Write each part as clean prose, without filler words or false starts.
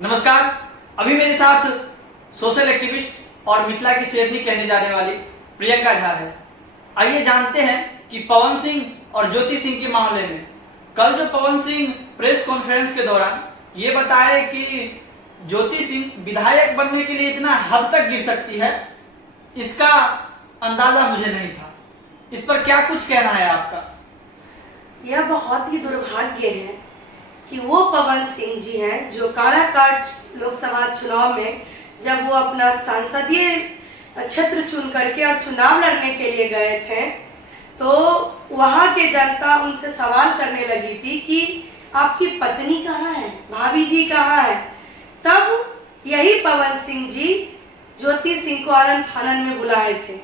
नमस्कार। अभी मेरे साथ सोशल एक्टिविस्ट और मिथिला की शेरनी कहने जाने वाली प्रियंका झा है। आइए जानते हैं कि पवन सिंह और ज्योति सिंह के मामले में कल जो पवन सिंह प्रेस कॉन्फ्रेंस के दौरान ये बताए कि ज्योति सिंह विधायक बनने के लिए इतना हद तक गिर सकती है, इसका अंदाजा मुझे नहीं था। इस पर क्या कुछ कहना है आपका? यह बहुत ही दुर्भाग्य है कि वो पवन सिंह जी हैं जो काराकाट लोकसभा चुनाव में जब वो अपना संसदीय क्षेत्र चुन करके और चुनाव लड़ने के लिए गए थे तो वहाँ के जनता उनसे सवाल करने लगी थी कि आपकी पत्नी कहाँ है, भाभी जी कहाँ है। तब यही पवन सिंह जी ज्योति सिंह को आनन फानन में बुलाए थे।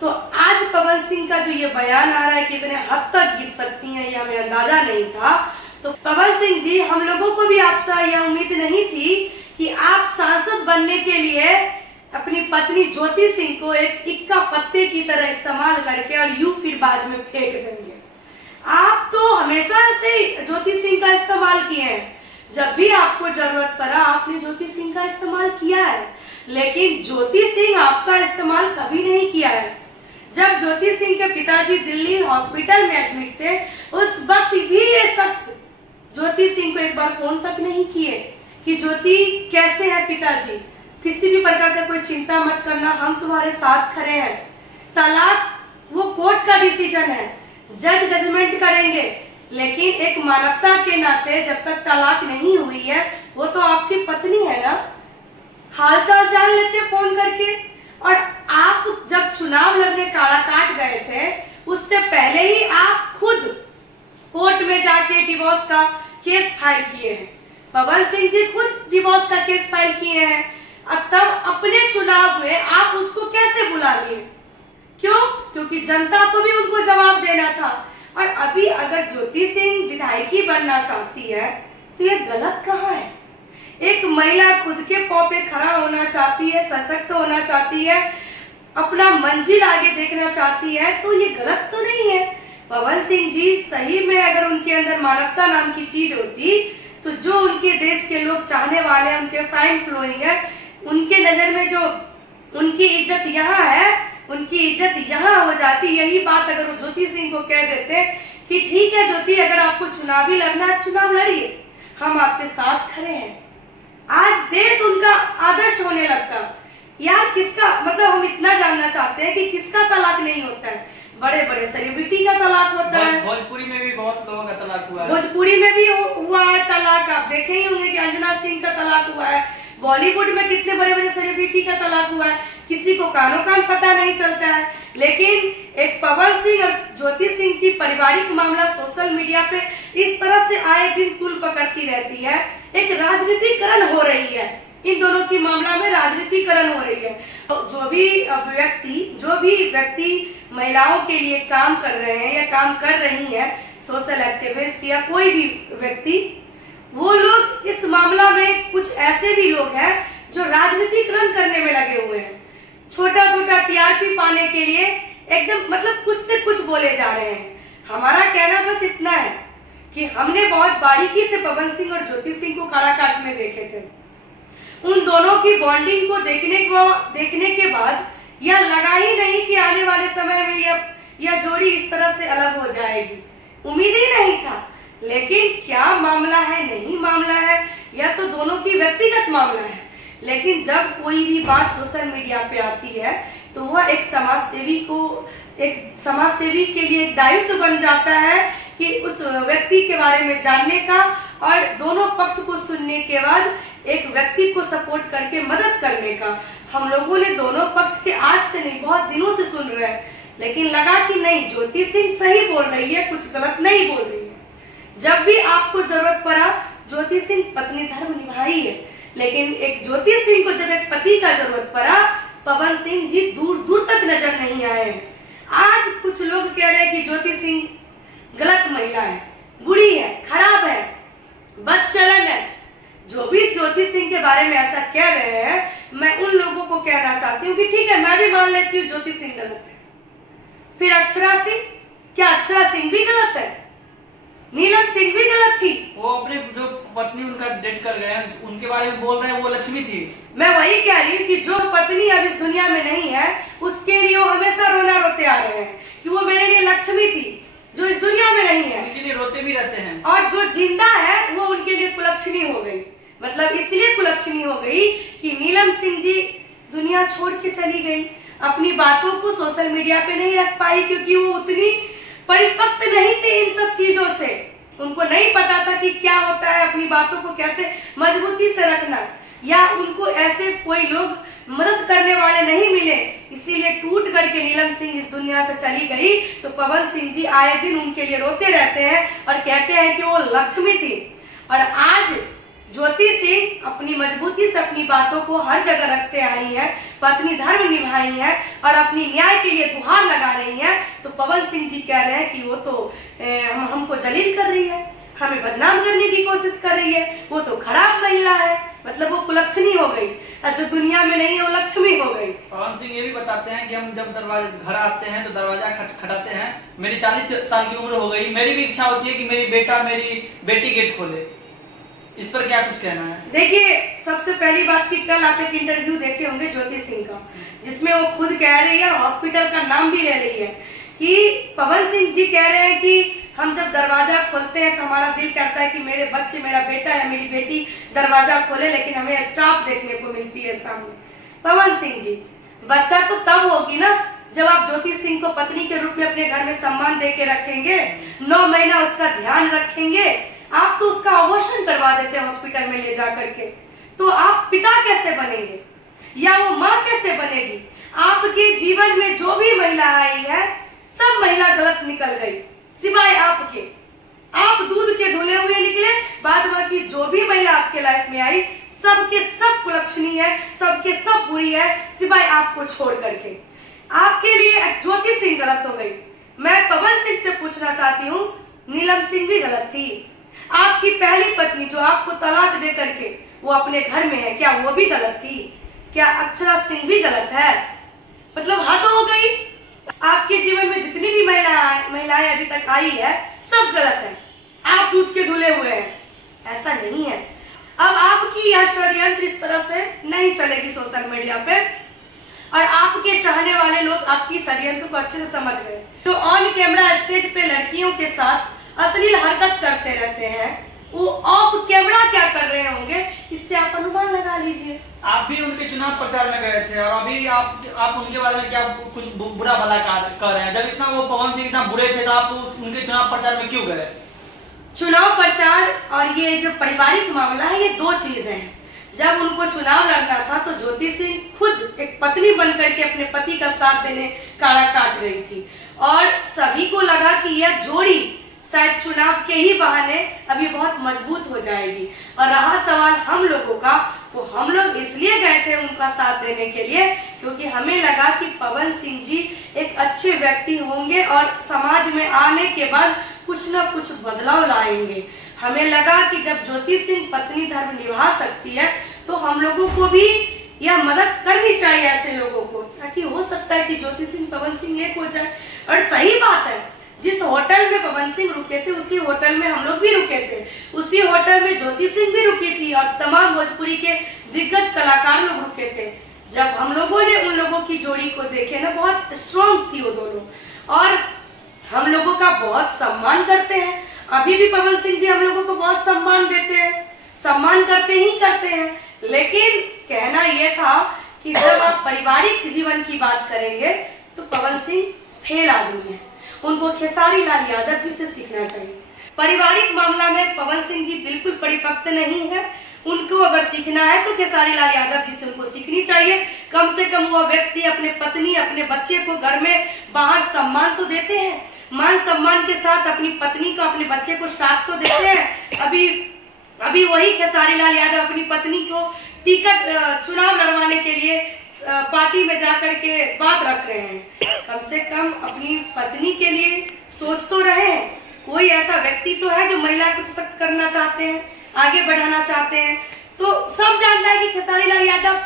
तो आज पवन सिंह का जो ये बयान आ रहा है कि इतने हद तक गिर सकती हैं, ये हमें अंदाजा नहीं था। तो पवन सिंह जी, हम लोगों को भी आपसे यह उम्मीद नहीं थी कि आप सांसद बनने के लिए अपनी पत्नी ज्योति सिंह को एक इक्का पत्ते की तरह इस्तेमाल करके और यूं फिर बाद में फेंक देंगे। आप तो हमेशा से ज्योति सिंह का इस्तेमाल किए हैं। जब भी आपको जरूरत पड़ा आपने ज्योति सिंह का इस्तेमाल किया है, लेकिन ज्योति सिंह आपका इस्तेमाल कभी नहीं किया है। जब ज्योति सिंह के पिताजी दिल्ली हॉस्पिटल में एडमिट थे, उस वक्त भी ये शख्स ज्योति सिंह को एक बार फोन तक नहीं किए कि ज्योति कैसे है पिताजी, किसी भी प्रकार का कोई चिंता मत करना, हम तुम्हारे साथ खड़े हैं। तलाक वो कोर्ट का डिसीजन है, जज जजमेंट करेंगे, लेकिन एक मानवता के नाते जब तक तलाक नहीं हुई है वो तो आपकी पत्नी है ना, हालचाल जान लेते फोन करके। और आप जब चुनाव लड़ने काराकाट गए थे उससे पहले ही आप खुद कोर्ट में जाके डिवोर्स का केस फाइल किए हैं। पवन सिंह जी खुद डिवोर्स का केस फाइल किए हैं। अब तब अपने चुनाव में आप उसको कैसे बुला लिए? क्यों? क्योंकि जनता को भी उनको जवाब देना था। और अभी अगर ज्योति सिंह विधायकी बनना चाहती है तो ये गलत कहाँ है? एक महिला खुद के पांव पे खड़ा होना चाहती है, सशक्त होना चाहती है, अपना मंजिल आगे देखना चाहती है, तो ये गलत तो नहीं है। पवन सिंह जी सही में अगर उनके अंदर मानवता नाम की चीज होती तो जो उनके देश के लोग चाहने वाले हैं, उनके फैन फ्लोइंग है, उनके नजर में जो उनकी इज्जत यहाँ है, उनकी इज्जत यहाँ हो जाती। यही बात अगर वो ज्योति सिंह को कह देते कि ठीक है ज्योति, अगर आपको चुनाव ही लड़ना है चुनाव लड़िए, हम आपके साथ खड़े हैं, आज देश उनका आदर्श होने लगता। यार किसका, मतलब हम इतना जानना चाहते हैं कि किसका तलाक नहीं होता है? बड़े बड़े सेलिब्रिटी का तलाक होता है। भोजपुरी में भी बहुत लोगों का तलाक हुआ है। भोजपुरी में भी हुआ है तलाक। आप देखे ही होंगे कि अंजना सिंह का तलाक हुआ है। बॉलीवुड में कितने बड़े बड़े सेलिब्रिटी का तलाक हुआ है, किसी को कानों कान पता नहीं चलता है। लेकिन एक पवन सिंह और ज्योति सिंह की पारिवारिक मामला सोशल मीडिया पे इस तरह से आए दिन तुल पकड़ती रहती है। एक राजनीतिकरण हो रही है, इन दोनों की मामला में राजनीतिकरण हो रही है। जो भी व्यक्ति महिलाओं के लिए काम कर रहे हैं या काम कर रही हैं, सोशल एक्टिविस्ट या कोई भी व्यक्ति, वो लोग इस मामला में कुछ ऐसे भी लोग हैं जो राजनीतिकरण करने में लगे हुए हैं। छोटा छोटा टीआरपी पाने के लिए एकदम मतलब कुछ से कुछ बोले जा रहे हैं। हमारा कहना बस इतना है कि हमने बहुत बारीकी से पवन सिंह और ज्योति सिंह को काराकाट में देखे थे। उन दोनों की बॉन्डिंग को देखने के बाद यह लगा ही नहीं कि आने वाले समय में यह जोड़ी इस तरह से अलग हो जाएगी। उम्मीद ही नहीं था। लेकिन क्या मामला है, नहीं मामला है, यह तो दोनों की व्यक्तिगत मामला है। लेकिन जब कोई भी बात सोशल मीडिया पे आती है तो वह एक समाजसेवी के लिए एक दायित्व बन जाता है कि उस व्यक्ति के बारे में जानने का और दोनों पक्ष को सुनने के बाद एक व्यक्ति को सपोर्ट करके मदद करने का। हम लोगों ने दोनों पक्ष के आज से नहीं बहुत दिनों से सुन रहे हैं, लेकिन लगा कि नहीं, ज्योति सिंह सही बोल रही है, कुछ गलत नहीं बोल रही है। जब भी आपको जरूरत पड़ा ज्योति सिंह पत्नी धर्म निभाई है, लेकिन एक ज्योति सिंह को जब एक पति का जरूरत पड़ा, पवन सिंह जी दूर दूर तक नजर नहीं आए। आज कुछ लोग कह रहे हैं कि ज्योति सिंह गलत महिला है, बुरी है, खराब है, बदचलन है। जो भी ज्योति सिंह के बारे में ऐसा कह रहे हैं, मैं उन लोगों को कहना चाहती हूँ कि ठीक है, मैं भी मान लेती हूँ ज्योति सिंह गलत है। फिर अक्षरा सिंह, क्या अक्षरा सिंह भी गलत है? नीलम सिंह भी गलत थी। वो अपने जो पत्नी उनका डेट कर गए हैं उनके बारे में बोल रहे हैं वो लक्ष्मी थी। मैं वही कह रही हूँ कि जो पत्नी अब इस दुनिया में नहीं है उसके लिए वो हमेशा रोना रोते आ रहे हैं कि वो मेरे लिए लक्ष्मी थी जो इस दुनिया में नहीं है, उनके लिए रोते भी रहते हैं। और जो जिंदा है वो उनके लिए कुलक्षणी हो गई। मतलब इसलिए कुलक्षणी हो गई कि नीलम सिंह जी दुनिया छोड़ के चली गई, अपनी बातों को सोशल मीडिया पे नहीं रख पाई क्योंकि वो उतनी परिपक्व नहीं थे इन सब चीजों से। उनको नहीं पता था कि क्या होता है, अपनी बातों को कैसे मजबूती से रखना, या उनको ऐसे कोई लोग मदद करने वाले नहीं मिले, इसीलिए टूट करके नीलम सिंह इस दुनिया से चली गई। तो पवन सिंह जी आए दिन उनके लिए रोते रहते हैं और कहते हैं कि वो लक्ष्मी थी। और आज ज्योति सिंह अपनी मजबूती से अपनी बातों को हर जगह रखते आई है, पत्नी धर्म निभाई है और अपनी न्याय के लिए गुहार लगा रही है। तो पवन सिंह जी कह रहे हैं कि वो तो हमको जलील कर रही है, हमें बदनाम करने की कोशिश कर रही है, वो तो खराब महिला है, मतलब वो कुलक्षणी हो गई, और जो दुनिया में नहीं है वो लक्ष्मी हो गई। पवन सिंह ये भी बताते हैं कि हम जब दरवाजा घर आते हैं तो दरवाजा खटखटाते हैं, मेरी 40 साल की उम्र हो गई, मेरी भी इच्छा होती है कि मेरी बेटी गेट खोले। इस पर क्या कुछ कहना है? देखिए, सबसे पहली बात कि कल आप एक इंटरव्यू देखे होंगे ज्योति सिंह का, जिसमें वो खुद कह रही है, हॉस्पिटल का नाम भी ले रही है कि पवन सिंह जी कह रहे हैं कि हम जब दरवाजा खोलते हैं तो हमारा दिल करता है कि मेरे बच्चे, मेरा बेटा या मेरी बेटी दरवाजा खोले, लेकिन हमें स्टाफ देखने को मिलती है सामने। पवन सिंह जी, बच्चा तो तब होगी ना जब आप ज्योति सिंह को पत्नी के रूप में अपने घर में सम्मान दे के रखेंगे, 9 महीना उसका ध्यान रखेंगे। आप तो उसका अबॉर्शन करवा देते हैं हॉस्पिटल में ले जा करके, तो आप पिता कैसे बनेंगे या वो माँ कैसे बनेगी? आपके जीवन में जो भी महिला आई है सब महिला गलत निकल गई, सिवाय आपके। आप दूध के धुले हुए निकले, बाद बाकी जो भी महिला आपके लाइफ में आई सबके सब कुलक्षणी है, सबके सब बुरी है, सिवाय आपको छोड़ करके। आपके लिए ज्योति सिंह गलत हो गई। मैं पवन सिंह से पूछना चाहती हूँ, नीलम सिंह भी गलत थी। आपकी पहली पत्नी जो आपको तलाक दे करके वो अपने घर में है, क्या वो भी गलत थी? क्या अक्षरा सिंह भी गलत है? मतलब हद हो गई। आपके जीवन में जितनी भी महिलाएं अभी तक आई है सब गलत है, आप दूध के धुले हुए हैं, ऐसा नहीं है। अब आपकी यह षड्यंत्र इस तरह से नहीं चलेगी सोशल मीडिया पे, और आपके चाहने वाले लोग आपकी षड्यंत्र को अच्छे से समझ गए। जो ऑन कैमरा स्टेज पे लड़कियों के साथ अश्लील हरकत करते रहते हैं, वो ऑफ कैमरा क्या कर रहे होंगे, इससे आप अनुमान लगा लीजिए। आप भी उनके चुनाव प्रचार में गए थे और अभी आप उनके बारे में क्या कुछ बुरा भला कर रहे हैं? जब इतना वो पवन सिंह इतना बुरे थे तो आप उनके चुनाव प्रचार में क्यों गए? चुनाव प्रचार और ये जो पारिवारिक मामला है, ये दो चीजें हैं। जब उनको चुनाव लड़ना था तो ज्योति सिंह खुद एक पत्नी बनकर के अपने पति का साथ देने काड़ा काट रही थी, और सभी को लगा कि यह जोड़ी शायद चुनाव के ही बहाने अभी बहुत मजबूत हो जाएगी। और रहा सवाल हम लोगों का, तो हम लोग इसलिए गए थे उनका साथ देने के लिए क्योंकि हमें लगा कि पवन सिंह जी एक अच्छे व्यक्ति होंगे और समाज में आने के बाद कुछ न कुछ बदलाव लाएंगे। हमें लगा कि जब ज्योति सिंह पत्नी धर्म निभा सकती है तो हम लोगों को भी यह मदद करनी चाहिए ऐसे लोगों को, ताकि हो सकता है कि ज्योति सिंह पवन सिंह एक हो जाए। और सही बात है, जिस होटल में पवन सिंह रुके थे उसी होटल में हम लोग भी रुके थे, उसी होटल में ज्योति सिंह भी रुकी थी और तमाम भोजपुरी के दिग्गज कलाकार लोग रुके थे। जब हम लोगों ने उन लोगों की जोड़ी को देखे ना, बहुत स्ट्रॉन्ग थी वो दोनों, और हम लोगों का बहुत सम्मान करते हैं। अभी भी पवन सिंह जी हम लोगों को बहुत सम्मान देते हैं, सम्मान करते हैं। लेकिन कहना यह था कि जब आप पारिवारिक जीवन की बात करेंगे तो पवन सिंह फेल आदमी है, उनको खेसारी लाल यादव जी से सीखना चाहिए। पारिवारिक मामला में पवन सिंह जी बिल्कुल परिपक्व नहीं है, उनको अगर सीखना है तो खेसारी लाल यादव जी से उनको सीखनी चाहिए। कम से कम वह व्यक्ति अपने पत्नी, अपने बच्चे को घर में बाहर सम्मान तो देते हैं, मान सम्मान के साथ अपनी पत्नी को, अपने बच्चे को साथ तो देते हैं। अभी वही खेसारी लाल यादव अपनी पत्नी को टिकट चुनाव लड़वाने के लिए पार्टी में जाकर के बात रख रहे हैं। कम से कम अपनी पत्नी के लिए सोच तो रहे हैं। कोई ऐसा व्यक्ति तो है जो महिला को सशक्त करना चाहते हैं, आगे बढ़ाना चाहते हैं। तो सब जानता है कि खेसारी लाल यादव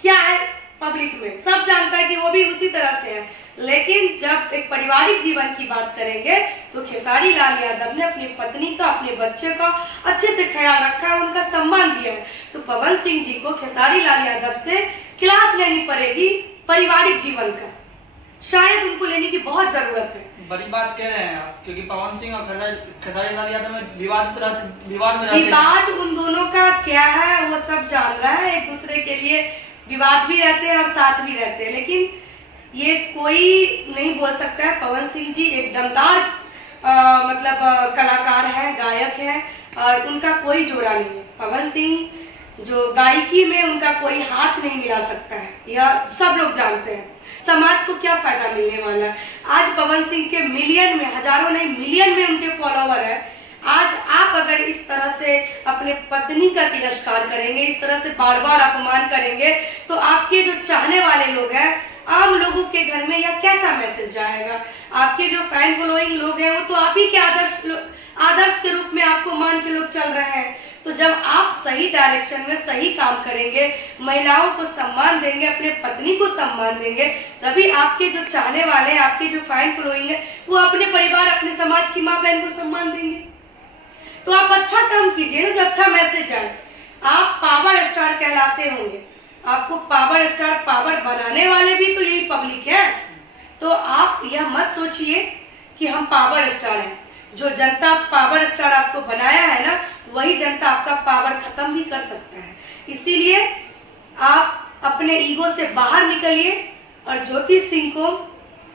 क्या है, पब्लिक में सब जानता है कि वो भी उसी तरह से है। लेकिन जब एक पारिवारिक जीवन की बात करेंगे तो खेसारी लाल यादव ने अपनी पत्नी का, अपने बच्चे का अच्छे से ख्याल रखा है, उनका सम्मान दिया है। तो पवन सिंह जी को खेसारी लाल यादव से क्लास लेनी पड़ेगी पारिवारिक जीवन का, शायद उनको लेने की बहुत जरूरत है। बड़ी बात कह रहे हैं आप, क्योंकि पवन सिंह और खेसारी लाल यादव में विवाद में रहते हैं। विवाद उन दोनों का क्या है वो सब जान रहा है, एक दूसरे के लिए विवाद भी रहते हैं और साथ भी रहते हैं, लेकिन ये कोई नहीं बोल सकता है। पवन सिंह जी एक दमदार कलाकार हैं, गायक हैं, और उनका कोई जोड़ा नहीं है। पवन सिंह जो गायकी में उनका कोई हाथ नहीं मिला सकता है, यह सब लोग जानते हैं। समाज को क्या फायदा मिलने वाला है? आज पवन सिंह के मिलियन में, हजारों नहीं मिलियन में उनके फॉलोवर है। आज आप अगर इस तरह से अपने पत्नी का तिरस्कार करेंगे, इस तरह से बार बार अपमान करेंगे, तो आपके जो चाहने वाले लोग हैं, आम लोगों के घर में यह कैसा मैसेज जाएगा? आपके जो फैन फॉलोइंग लोग हैं वो तो आप ही के आदर्श के रूप में आपको मान के लोग चल रहे हैं। तो जब आप सही डायरेक्शन में सही काम करेंगे, महिलाओं को सम्मान देंगे, अपने पत्नी को सम्मान देंगे, तभी आपके जो चाहने वाले हैं, आपके जो फैन फॉलोइंग है, वो अपने परिवार, अपने समाज की माँ बहन को सम्मान देंगे। तो आप अच्छा काम कीजिए ना, जो अच्छा मैसेज आए। आप पावर स्टार कहलाते होंगे, आपको पावर स्टार, पावर बनाने वाले भी तो यही पब्लिक है। तो आप यह मत सोचिए कि हम पावर स्टार हैं। जो जनता पावर स्टार आपको बनाया है ना, वही जनता आपका पावर खत्म भी कर सकता है। इसीलिए आप अपने ईगो से बाहर निकलिए और ज्योति सिंह को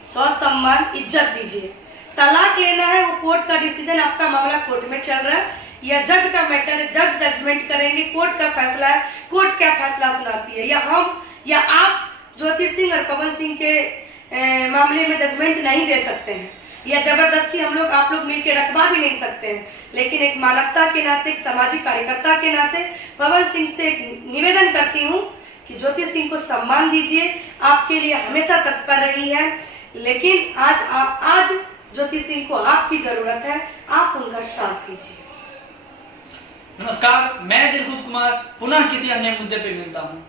सम्मान, इज्जत दीजिए। तलाक लेना है वो कोर्ट का डिसीजन, आपका मामला कोर्ट में चल रहा है, या जज का मैटर है, जज जजमेंट करेंगे, कोर्ट का फैसला है, कोर्ट क्या फैसला सुनाती है, या हम या आप ज्योति सिंह और पवन सिंह के मामले में जजमेंट नहीं दे सकते हैं, या जबरदस्ती हम लोग आप लोग मिलकर रखवा भी नहीं सकते हैं। लेकिन एक मानवता के नाते, एक सामाजिक कार्यकर्ता के नाते पवन सिंह से एक निवेदन करती हूँ कि ज्योति सिंह को सम्मान दीजिए, आपके लिए हमेशा तत्पर रही है। लेकिन आज ज्योति सिंह को आपकी जरूरत है, आप उनका साथ दीजिए। नमस्कार, मैं दिलखुश कुमार पुनः किसी अन्य मुद्दे पे मिलता हूँ।